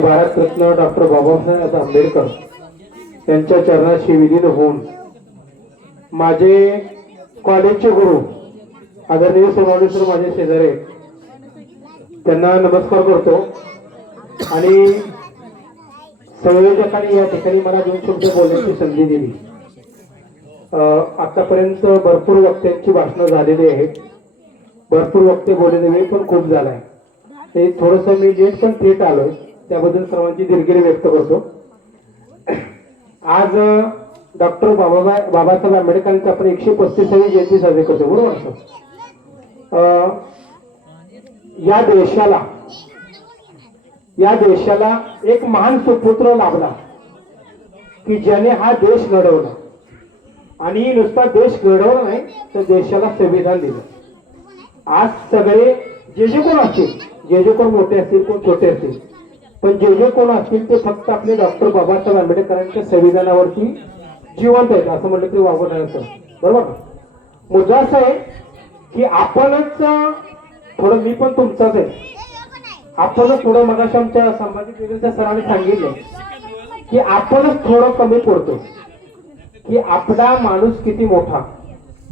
Bharat Ratna doctor Babasaheb Ambedkar यांच्या चरणाशी विलीन होऊन माझे कॉलेजचे गुरु आदरणीय सोनावणे सर माझे शेजारी त्यांना नमस्कार करतो आणि संयोजकांनी या ठिकाणी मला 2 शब्द बोलण्याची संधी दिली। आतापर्यंत भरपूर वक्त्यांची भाषणं झालेली आहेत, भरपूर वक्ते बोललेले वेळ पण खूप झालाय, ते थोडंसं मी लेट पण थेट आलोय, त्याबद्दल सर्वांची दिलगिरी व्यक्त करतो। आज डॉक्टर बाबासाहेब आंबेडकरांची आपण 135वी जयंती साजरी करतो, बरोबर। या देशाला एक महान सुपुत्र लाभला की ज्याने हा देश घडवला आणि नुसता देश घडवला नाही तर देशाला संविधान दिलं। आज सगळे जे कोण असतील, जे कोण मोठे असतील कोण छोटे असतील, पण जे कोण असतील ते फक्त आपले डॉक्टर बाबासाहेब आंबेडकरांच्या संविधानावरती जिवंत आहेत असं म्हटलं तरी वावग नाही असं, बरोबर। मुद्दा असा आहे की आपणच थोडं, मी पण तुमचाच आहे, आपणच थोडं मगाशी आमच्या सामाजिक विज्ञानाच्या सरांनी सांगितलं की आपणच थोडं कमी पडतो की आपला माणूस किती मोठा,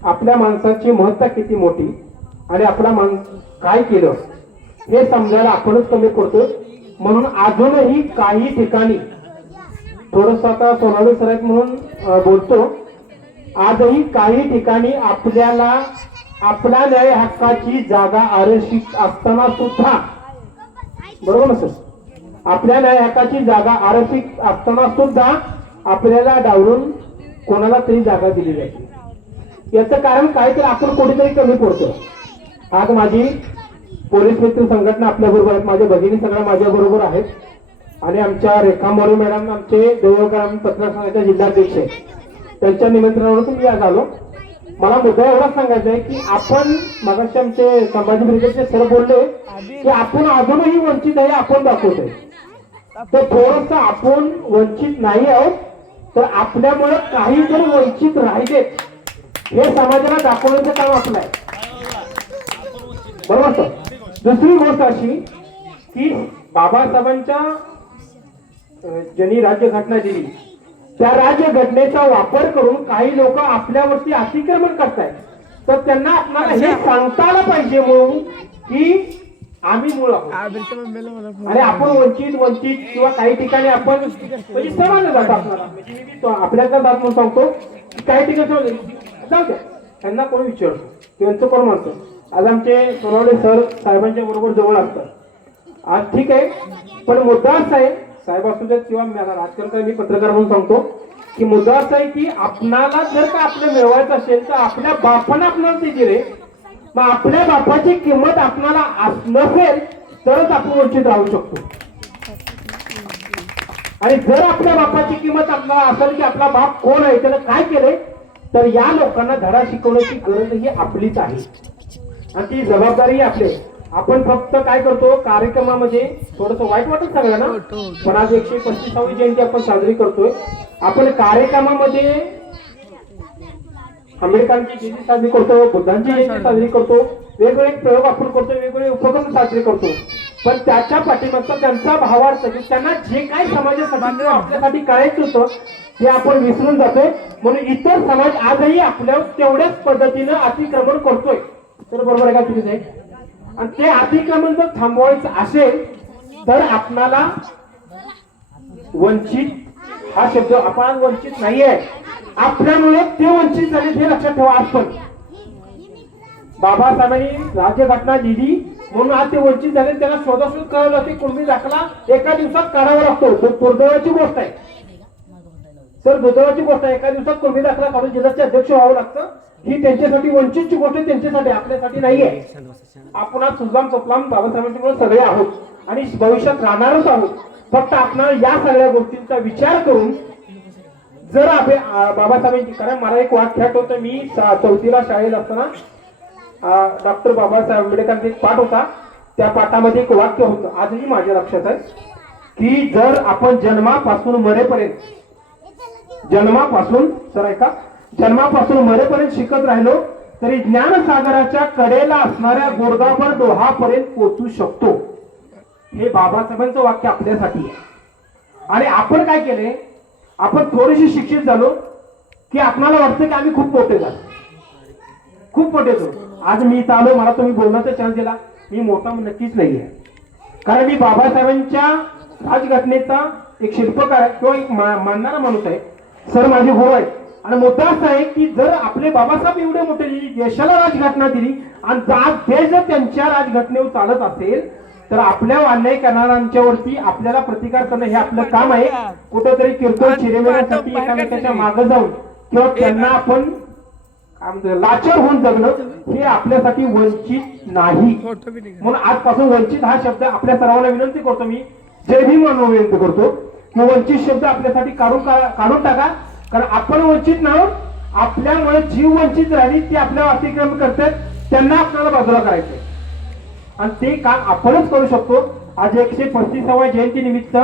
आपल्या माणसाची महत्ता किती मोठी आणि आपला माणूस काय केलं हे समजायला आपणच कमी पडतो। म्हणून अजूनही काही ठिकाणी थोडस आता सोनावणे सर आहेत म्हणून बोलतो, आजही काही ठिकाणी आपल्याला आपल्या न्याय हक्काची जागा आरक्षित असताना सुद्धा, बरोबर ना सर, आपल्या न्याय हक्काची जागा आरक्षित असताना सुद्धा आपल्याला डावलून कोणाला तरी जागा दिली जाते। याचं कारण काय तर आपण कुठेतरी कमी पडतो। आज माझी पोलीस मित्र संघटना आपल्या बरोबर आहेत, माझ्या भगिनी सगळ्या माझ्या बरोबर आहेत आणि आमच्या रेखा मोरे मॅडम आमचे देवळकर पत्रकार संघाच्या जिल्हाध्यक्ष आहेत, त्यांच्या निमंत्रणावर तुम्ही आज आलो। मला मुद्दा एवढाच सांगायचा आहे की आपण मगाशी आमचे संभाजी ब्रिगेडचे सर बोलले की आपण अजूनही वंचित आहे, आपण दाखवतोय तर थोडस आपण वंचित नाही आहोत, तर आपल्यामुळे काही जर वंचित राहिले हे समाजाला दाखवण्याचं काम आपलं आहे, बरोबर सर। दुसरी गोष्ट अशी की बाबासाहेबांच्या ज्यांनी राज्यघटना दिली त्या राज्यघटनेचा वापर करून काही लोक आपल्यावरती अतिक्रमण करतायत, तर त्यांना आपल्याला हे सांगता आलं पाहिजे म्हणून की आम्ही मूळ आहोत आणि आपण वंचित किंवा काही ठिकाणी आपण म्हणजे समजलं जातं आपल्याला, म्हणजे आपल्याला जात म्हणून सांगतो की काही ठिकाणी जाऊ द्या त्यांना कोण विचारतो त्यांचं कोण म्हणतो। आज आमचे सोनावणे सर साहेबांच्या बरोबर जवळ असतात, आज ठीक आहे, पण मुद्दा असा आहे साहेब असू देत किंवा मला राजकारण मी पत्रकार म्हणून सांगतो की मुद्दा असा आहे की आपणाला जर का आपलं मिळवायचं असेल तर आपल्या बापानं आपल्याला ते दिले, मग आपल्या बापाची किंमत आपल्याला नसेल तरच आपण वंचित राहू शकतो। आणि जर आपल्या बापाची किंमत आपल्याला असेल की आपला बाप कोण आहे, त्याला काय केलंय, तर या लोकांना धडा शिकवण्याची गरज ही आपलीच आहे आणि ती जबाबदारी आपली। आपण फक्त काय करतो कार्यक्रमामध्ये थोडस वाईट वाटत सगळ्यांना, पण आज 135वी जयंती आपण साजरी करतोय, आपण कार्यक्रमामध्ये आंबेडकरांची जयंती साजरी करतो, बुद्धांची जयंती साजरी करतो, वेगवेगळे प्रयोग आपण करतो, वेगवेगळे उपक्रम साजरे करतो, पण त्याच्या पाठीमागचा त्यांचा भावार्थ त्यांना जे काय समाजासाठी आपल्यासाठी करायचं होतं ते आपण विसरून जातोय। म्हणून इतर समाज आजही आपल्या तेवढ्याच पद्धतीनं अतिक्रमण करतोय, तर बरोबर आहे का चुकीचं आहे? आणि ते अतिक्रमण जर थांबवायचं असेल तर आपणाला वंचित हा शब्द, आपण वंचित नाहीये, आपल्यामुळे ते वंचित झाले हे लक्षात ठेवा। आज पण बाबासाहेबांनी राज्यघटना दिली म्हणून आज ते वंचित झाले, त्यांना शोधाशोध करावं लागते, कुणबी दाखला एका दिवसात काढावा लागतो, दुर्दैवाची गोष्ट आहे सर, दुर्दैवाची गोष्ट आहे, एका दिवसात कुणबी दाखला काढून जिल्ह्याचे अध्यक्ष व्हावं लागतं, ही त्यांच्यासाठी वंचितची गोष्ट आहे, त्यांच्यासाठी, आपल्यासाठी नाहीये। आपण आज सुजलाम सुफलाम बाबासाहेबांच्यामुळे सगळे आहोत आणि भविष्यात राहणारच आहोत, फक्त आपण या सगळ्या गोष्टींचा विचार करून जर बाबासाहेबांची, कारण मला एक वाक्य आठवतं, मी 4थीला शाळेत असताना डॉक्टर बाबासाहेब आंबेडकरांचा एक पाठ होता, त्या पाठामध्ये एक वाक्य होतं, आजही माझ्या लक्षात आहे की जर आपण जन्मापासून मरेपर्यंत शिकत राहिलो तरी ज्ञानसागराच्या कडेला असणाऱ्या गोरगाभर डोहापर्यंत पोहोचू शकतो। हे बाबासाहेबांचं वाक्य आपल्यासाठी आहे. आणि आपण काय केले, आपण थोडेसे शिक्षित झालो की आपल्याला वाटतं की आम्ही खूप मोठे झालो, खूप मोठे झालो. आज मी इथं आलो, मला तुम्ही बोलण्याचा चान्स दिला, मी मोठा नक्कीच नाही आहे. कारण मी बाबासाहेबांच्या राजघटनेचा एक शिल्पकार आहे किंवा एक मानणारा माणूस आहे. सर माझे गुरु आहेत. आणि मुद्दा असा आहे की जर आपले बाबासाहेब एवढे मोठे देशाला राजघटना दिली आणि देश जर त्यांच्या राजघटनेवर चालत असेल तर आपल्या अन्याय करणाऱ्यांच्यावरती आपल्याला प्रतिकार करणं हे आपलं काम आहे. कुठेतरी किरकोळ चिरेमेण्यासाठी एकामेकाच्या मागे जाऊन किंवा त्यांना आपण काय म्हणतो लाचार होऊन जगणं हे आपल्यासाठी वंचित नाही. म्हणून आजपासून वंचित हा शब्द आपल्या सर्वांना विनंती करतो, मी जय भीम म्हणून विनंती करतो की वंचित शब्द आपल्यासाठी काढून टाका. कारण आपण वंचित नाहोत, आपल्यामुळे जीव वंचित राहिली ती आपल्यावर अतिक्रमण करतात, त्यांना आपल्याला बाजूला करायचंय आणि ते काम आपणच करू शकतो. आज 135व्या जयंती निमित्त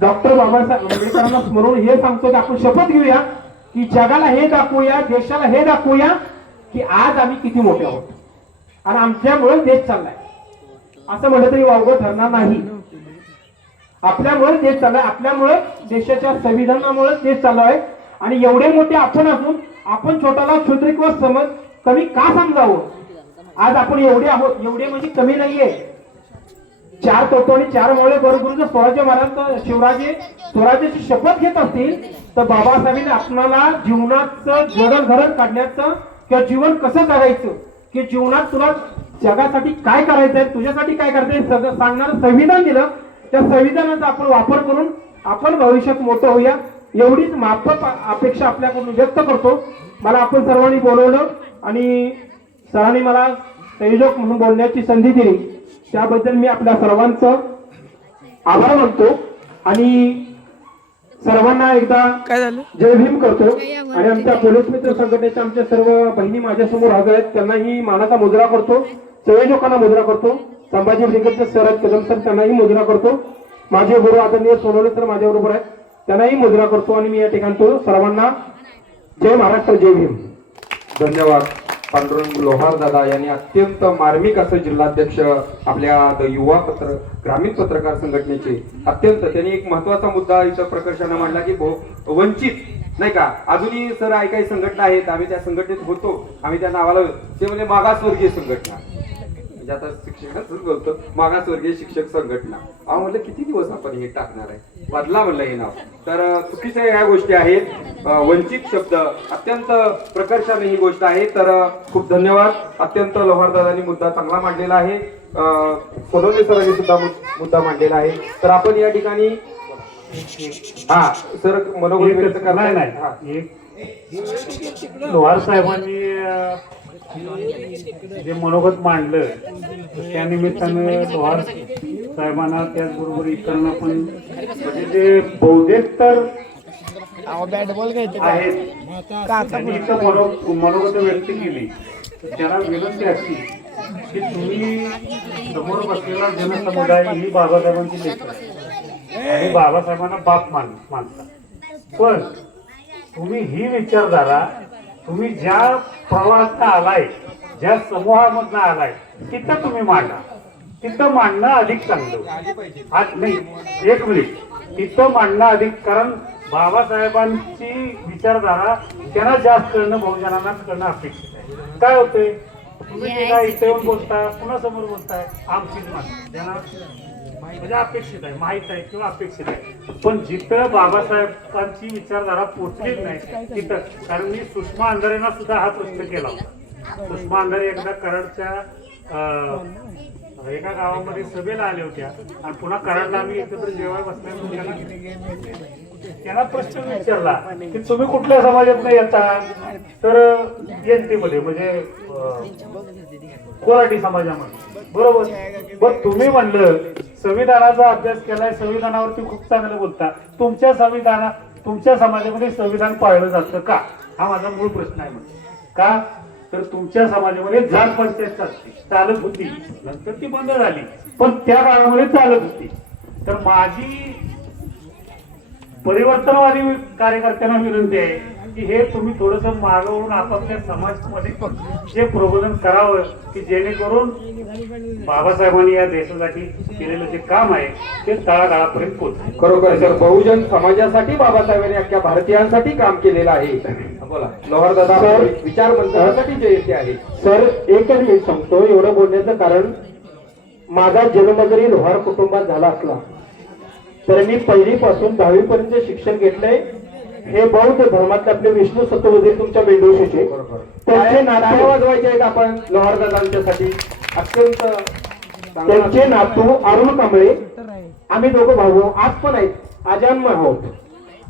डॉक्टर बाबासाहेब आंबेडकरांना स्मरून हे सांगतो की आपण शपथ घेऊया की जगाला हे दाखवूया, देशाला हे दाखवूया की आज आम्ही किती मोठे आहोत आणि आमच्यामुळे देश चाललाय. असं म्हटलं तरी वावगं ठरणार नाही. आपल्यामुळे देश चाललाय, आपल्यामुळे देशाच्या संविधानामुळे देश चालू आहे. आणि एवढे मोठे आपण असून आपण छोटाला क्षुद्र किंवा समज कमी का समजावं. आज आपण एवढे आहोत, एवढे म्हणजे कमी नाहीये. 4 तत्व आणि 4 मोळे बरोबर जर स्वराज्य महाराज शिवराजे स्वराज्याची शपथ घेत असतील तर बाबासाहेबांनी आपल्याला जीवनाचं जडणघडण काढण्याचं किंवा जीवन कसं जगायचं की जीवनात तुला जगासाठी काय करायचंय, तुझ्यासाठी काय करायचंय सगळं सांगणारं संविधान दिलं. त्या संविधानाचा आपण वापर करून आपण भविष्यात मोठं होऊया एवढीच माफक अपेक्षा आपल्याकडून व्यक्त करतो. मला आपण सर्वांनी बोलवलं आणि सरांनी मला संयोजक म्हणून बोलण्याची संधी दिली त्याबद्दल मी आपल्या सर्वांचं आभार मानतो आणि सर्वांना एकदा जय भीम करतो. आणि आमच्या पोलीस मित्र संघटनेच्या आमच्या सर्व बहिणी माझ्यासमोर हजर आहेत, त्यांनाही मानाचा मुजरा करतो. संयोजकांना मुजरा करतो. संभाजी ब्रिगेडचे सर आहेत कदम सर, त्यांनाही मुजरा करतो. माझे गुरु आदरणीय सोनवणे सर माझ्याबरोबर आहेत, त्यांनाही मुजरा करतो. आणि मी या ठिकाणी सर्वांना जय महाराष्ट्र, जय भीम. धन्यवाद. पांडुरंग लोहार दादा यांनी अत्यंत मार्मिक असं जिल्हाध्यक्ष आपल्या युवा ग्रामीण पत्रकार संघटनेचे अत्यंत त्यांनी एक महत्वाचा मुद्दा इथं प्रकर्षाने मांडला की वंचित नाही का, अजूनही सर काही संघटना आहेत, आम्ही त्या संघटनेत होतो, आम्ही त्या नावाला ते म्हणजे मागासवर्गीय संघटना, म्हणजे आता शिक्षकांच बोलतो मागासवर्गीय शिक्षक संघटना. म्हणलं किती दिवस आपण हे टाकणार आहे, बदला म्हणलं हे नाव. तर चुकीच्या या गोष्टी आहेत. वंचित शब्द अत्यंत प्रकर्षाने ही गोष्ट आहे. तर खूप धन्यवाद. अत्यंत लोहारदादांनी मुद्दा चांगला मांडलेला आहे. सोनवणे सरांनी सुद्धा मुद्दा मांडलेला आहे. तर आपण या ठिकाणी हा सर मनोगत व्यक्त करणार नाही. लोहार साहेबांनी जे मनोगत मांडलं त्या निमित्तानं लोहार साहेबांना त्याचबरोबर इतरांना पण म्हणजे जे बौद्धिक तर आहेत त्यांनी इथं मनोगत व्यक्त केली. त्यांना विनंती अशी की तुम्ही समोर बसलेला जनसमुदाय ही बाबासाहेबांची लेकर आणि बाबासाहेबांना बाप मानता, पण तुम्ही ही विचारधारा तुम्ही ज्या प्रवाहात आलाय, ज्या समूहामधनं आलाय तिथं तुम्ही मांडा. तिथं मांडणं अधिक चांगलं. आज नाही, एक मिनिट, तिथं मांडणं अधिक, कारण बाबासाहेबांची विचारधारा त्यांना जास्त करणं बहुजनांना करणं अपेक्षित आहे. काय होतंय, तुम्ही तिला इथे येऊन बोलता, कुणासमोर बोलताय, आमचीच माणसं त्यांना म्हणजे अपेक्षित आहे, माहित आहे किंवा अपेक्षित आहे. पण जिथं बाबासाहेबांची विचारधारा पोचलीच नाही तिथं, कारण मी सुषमा अंधारेंना सुद्धा हा प्रश्न केला होता. सुषमा अंधारे एकदा कराडच्या एका गावामध्ये सभेला आल्या होत्या आणि पुन्हा कराडला आम्ही एकत्र जेवायला बसल्यानंतर त्यांना प्रश्न विचारला की तुम्ही कुठल्या समाजात नाही येता, तर एनटी मध्ये म्हणजे कोराडी समाजामध्ये, बरोबर. पण तुम्ही म्हणलं संविधानाचा अभ्यास केलाय, संविधानावरती खूप चांगलं बोलता, तुमच्या समाजामध्ये संविधान पाळलं जातं का, हा माझा मूळ प्रश्न आहे. का तर तुमच्या समाजामध्ये जात पंचायत चालत होती, नंतर ती बंद झाली, पण त्या काळामध्ये चालत होती. तर माझी परिवर्तनवादी कार्यकर्त्यांना विनंती आहे की हे तुम्ही थोडस मागवून आपापल्या समाजामध्ये जे प्रबोधन करावं की जेणेकरून बाबासाहेबांनी या देशासाठी केलेलं जे काम आहे ते तळागाळापर्यंत पोहोचेल. खरोखर सर, बहुजन समाजासाठी बाबासाहेबांनी अख्ख्या भारतीयांसाठी काम केलेलं आहे. बोला लोहार दादा, सर, विचार मंथनासाठी जयंती आहे. सर एकच मी सांगतो, एवढं बोलण्याचं कारण माझा जन्म जरी लोहार कुटुंबात झाला असला तर मी पहिलीपासून 10वी पर्यंत शिक्षण घेतलंय. हे बौद्ध धर्मातले आपले विष्णू सतवजीर तुमच्या बेंडोशीचे त्यांचे टाळ्या नातू वाजवायचे आहेत आपण लोहार दादांच्यासाठी. अत्यंत चांगलं. त्यांचे नातू अरुण कांबळे, आम्ही दोघं भाऊ आज पण आहेत, अजन्म आहोत.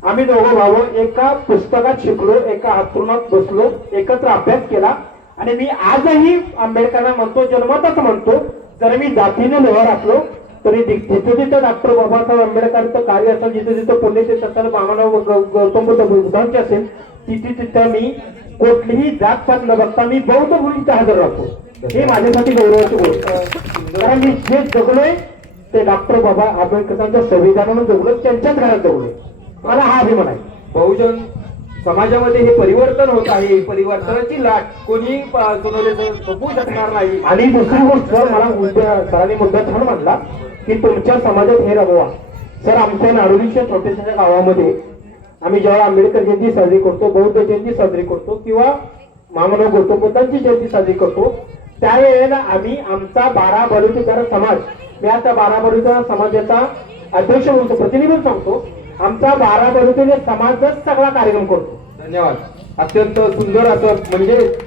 आम्ही दोघं भाऊ एका पुस्तकात शिकलो, एका हातरुणात बसलो, एकत्र अभ्यास केला आणि मी आजही आंबेडकरांना म्हणतो, जन्मतच म्हणतो, जर मी जातीने लोहार असलो तरी जिथं जिथं डॉक्टर बाबासाहेब आंबेडकरांचं कार्य असेल, जिथं जिथं पुण्यतीर्थ असेल, मानव गौतम बुद्ध बुद्धांचे असेल, तिथे तिथं मी कुठलीही जात पात न बघता मी बौद्ध मुलींचे हजर राहतो. हे माझ्यासाठी गौरवाची गोष्ट आहे. कारण मी जे जगलोय ते डॉक्टर बाबा आंबेडकरांच्या संविधानानं जगलो, त्यांच्याच घरात जगलोय. मला हा अभिमान आहे. बहुजन समाजामध्ये हे परिवर्तन होत आहे. परिवर्तनाची लाट कोणी सोपवू शकणार नाही. आणि दुसरी गोष्ट मला सरांनी मुद्दा छान मांडला की तुमच्या समाजात हे रमवा. सर, आमच्या नाडोलीच्या छोट्याशा गावामध्ये आम्ही जेव्हा आंबेडकर जयंती साजरी करतो, बौद्ध जयंती साजरी करतो किंवा मानव गौतम बुद्धांची जयंती साजरी करतो, त्यावेळेला आम्ही आमचा 12 बलुतेदार समाज, मी आता 12 बलुतेदार समाजाचा अध्यक्ष म्हणतो, प्रतिनिधी सांगतो, आमचा 12 बलुतेदार समाजच सगळा कार्यक्रम करतो. धन्यवाद. अत्यंत सुंदर असं म्हणजे